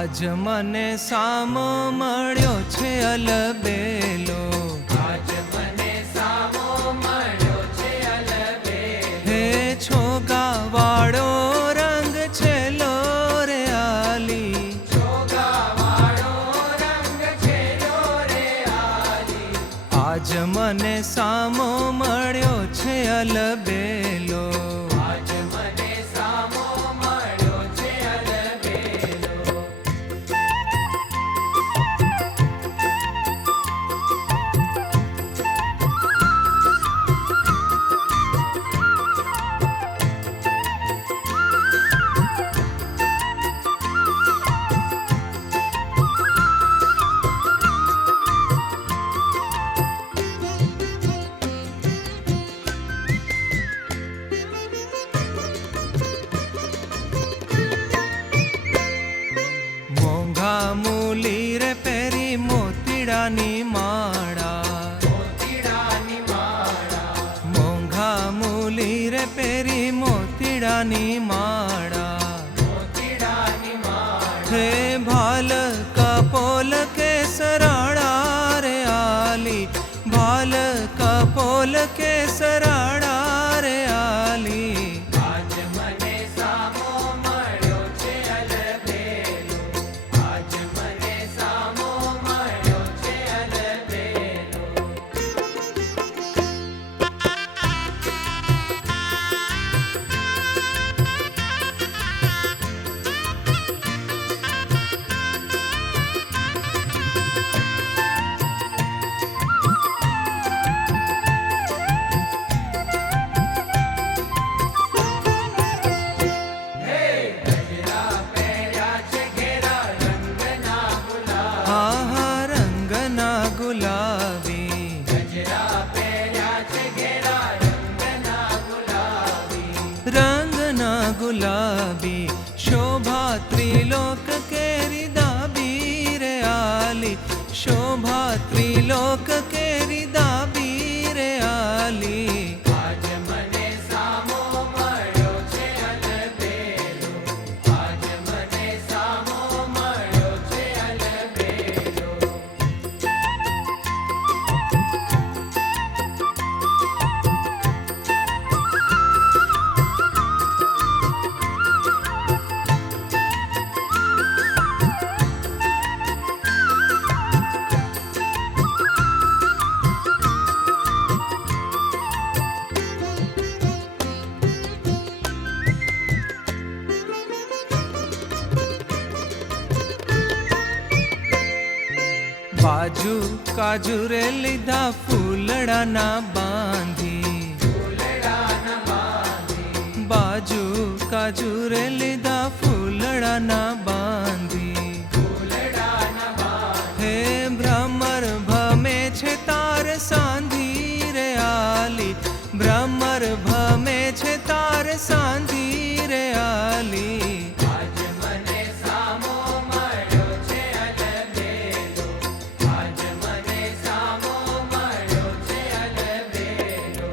આજ મને સામો મળ્યો છે અલબેલો, આજ મને સામો મળ્યો છે અલબેલો, હે અલબેલો. આજ મને સામો મળ્યો છે અલબેલો. મોંઘા મૂલી રે પહેરી મોતીડાની માળા. મોતીડાની માળા. મોંઘા મૂલી રે પહેરી મોતીડાની માળા. મોતીડાની માળા. હે ભાલ કપોલ કેસરાળા રે આલી. ભાલ કપોલ કેસરાળા રે આલી. આજ મને સામો મળ્યો છે અલબેલો. આજ મને સામો મળ્યો છે અલબેલો. ગજરા પહેર્યા છે ઘેરા રંગના ગુલાબ. હા હા રંગના ગુલાબી. ગજરા પહેર્યા છે ઘેરા રંગના ગુલાબી. રંગના ગુલાબી. શોભા ત્રિલોક કેરી દાબી રે આલી. શોભા ત્રિલોક કેરી દાબી રે આલી. આજ મને સામો મળ્યો છે અલબેલો. આજ મને સામો મળ્યો છે અલબેલો. બાજુ કાજુ રે લીધા ફૂલડાના બાંધી. ફૂલડાના બાંધી. બાજુ કાજુ રે લીધા ફૂલડાના બાંધી. ફૂલડાના બાંધી. હે ભ્રમર ભમે છે તાર સાંધી રે આલી. ભ્રમર ભમે છે તાર સાંધી રે આલી. આજ મને સામો મળ્યો છે અલબેલો. આજ મને સામો મળ્યો છે અલબેલો.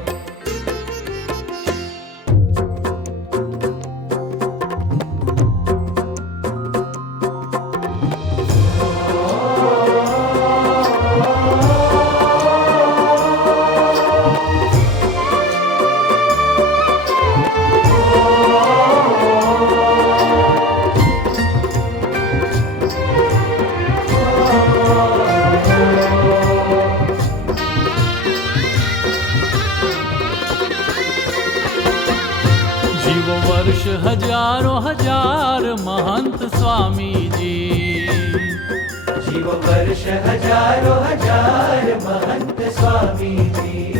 જીવો વર્ષ હજારો હજાર મહંત સ્વામીજી. જીવો વર્ષ હજારો હજાર મહંત સ્વામીજી.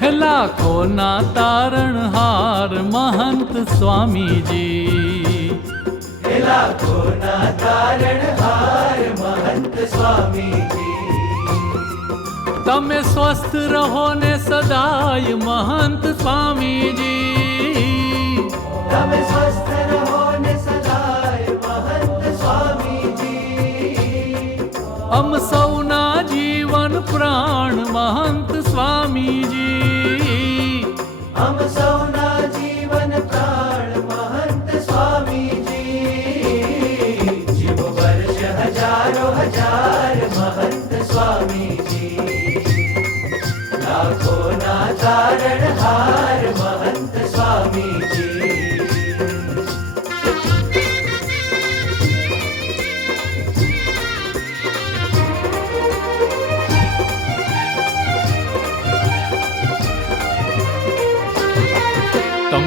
હે લાખોના તારણહાર મહંત સ્વામીજી. હે લાખોના તારણહાર મહંત સ્વામીજી. તમે સ્વસ્થ રહો ને સદાય મહંત સ્વામીજી. તમે સ્વસ્થ રહો ને સદાય મહંત સ્વામીજી. અમ સૌના જીવન પ્રાણ મહંત સ્વામીજી. અમ સૌના જીવન પ્રાણ મહંત સ્વામીજી. જીવ વર્ષ હજારો હજાર મહંત સ્વામીજી. લાખોના તારણહાર મહંત સ્વામીજી.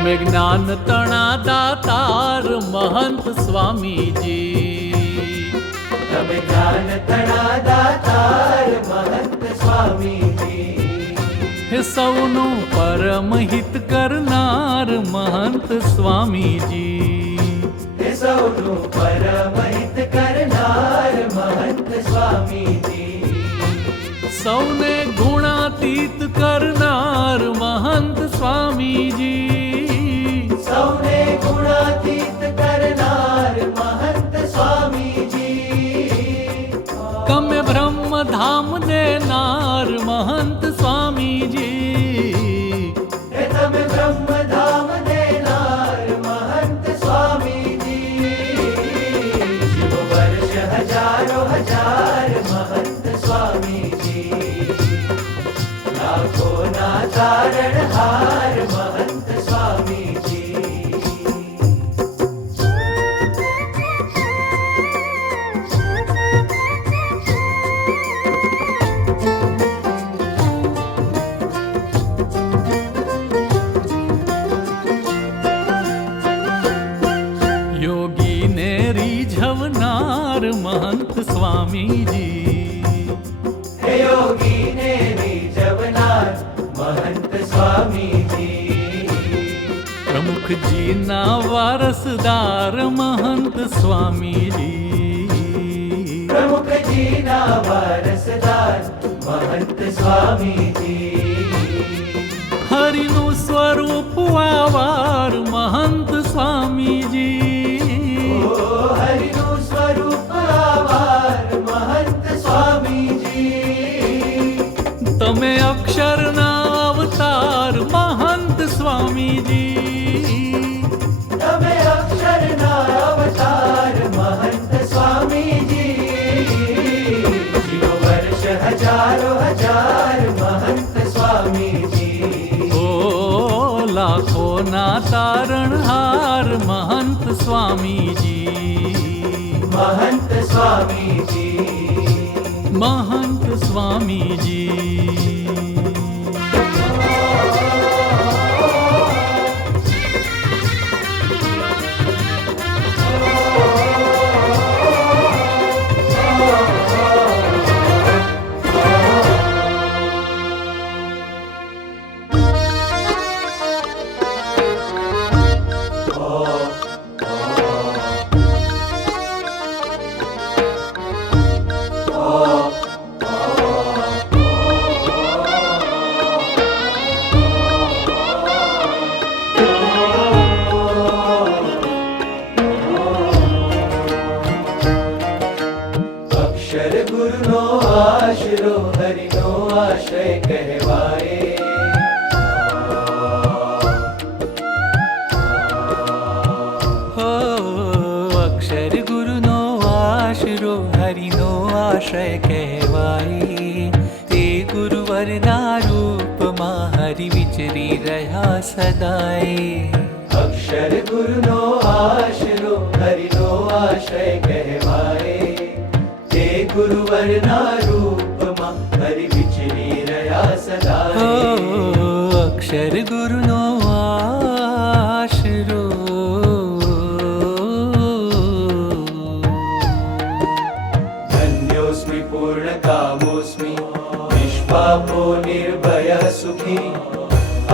તમે જ્ઞાન તણા દાતાર મહંત સ્વામીજી. તમે જ્ઞાન તણા દાતાર મહંત સ્વામીજી. હે સૌનું પરમ હિત કરનાર મહંત સ્વામીજી. હે સૌનું પરમ હિત કરનાર મહંત સ્વામીજી. સૌને ગુણાતીત કરનાર મહંત સ્વામીજી. સૌને ગુણાતીત કરનાર મહંત સ્વામીજી. તમે બ્રહ્મધામ દેનાર મહંત સ્વામીજી. હે તમે બ્રહ્મધામ દેનાર મહંત સ્વામીજી. શિવ વર્ષ હજારો હજાર મહંત સ્વામીજી. લાખોના તારણહાર મહંત સ્વામીજી. યોગીને રીઝવનાર મહંત સ્વામીજી. હે યોગીને રીઝવનાર મહંત સ્વામીજી. પ્રમુખજીના વારસદાર મહંત સ્વામીજી. પ્રમુખજીના વારસદાર મહંત સ્વામીજી. હરિનું સ્વરૂપ આવાર મહંત સ્વામીજી. ઓ હરિનું સ્વરૂપ આવાર મહંત સ્વામીજી. તમે અક્ષરના અવતાર મહંત સ્વામીજી. તમે અક્ષરના અવતાર મહંત સ્વામીજી. શિવ વર્ષ હજારો હજાર મહંત સ્વામીજી. ઓ લાખોના તારણહાર મહંત સ્વામીજી. મહંત સ્વામીજી. મહંત સ્વામીજી. અક્ષર ગુરુનો આશરો હરિનો આશ્રય કહેવાય. હો અક્ષર ગુરુનો આશરો હરિનો આશ્રય કહેવાય. તે ગુરુવરના રૂપમાં હરિ વિચરી રહ્યા સદાય. અક્ષર ગુરુનો આશરો હરિનો આશ્રય કહેવાય. તે ગુરુવરના રૂપમાં હરિ વિચરી રહ્યા હો સદાય. અક્ષર ગુરુનો આશરો ધન્યોસ્મિ પૂર્ણ કામોસ્મિ નિષ્પાપો નિર્ભય સુખી.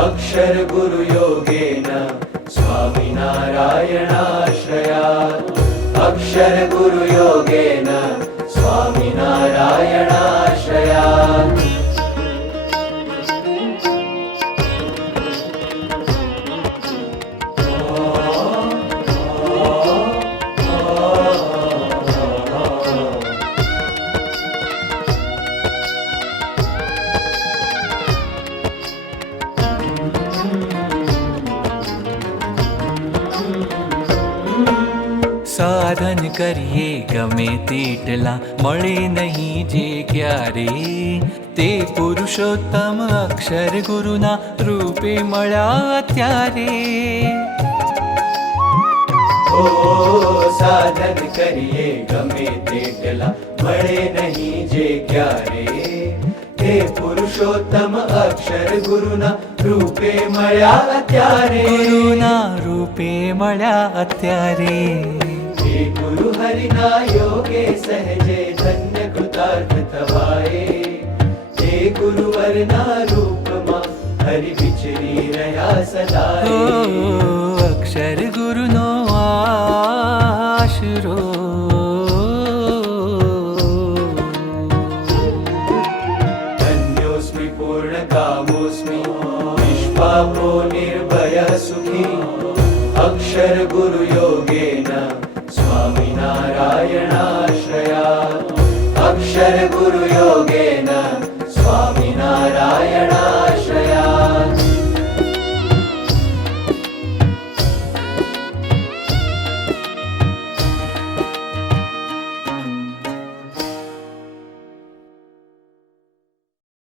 અક્ષર ગુરુ યોગેન સ્વામિનારાયણાશ્રયાત. અક્ષર ગુરુ યોગેન સ્વામિનારાયણાશ્રયાત. સાધન કરીએ ગમે તેટલા મળે નહીં જે ક્યારે. તે પુરુષોત્તમ અક્ષર ગુરુના રૂપે મળ્યા ત્યારે. ઓ સાધન કરીએ ગમે તેટલા મળે નહીં જે ક્યારે. તે હે પુરુષોત્તમ અક્ષર ગુરુના રૂપે મળ્યા અત્યારે ગુરુના રૂપે મળ્યા અત્યારે હે ગુરુ હરિના યોગે સહજે ધન્ય કૃતાર્થ થવાય હે ગુરુવરના રૂપમાં હરિ વિચરી રહ્યા ઓ સદાય અક્ષર ગુરુનો આશરો ધન્યોસ્મિ પૂર્ણકામોસ્મિ નિષ્પાપો નિર્ભય સુખી અક્ષર ગુરુ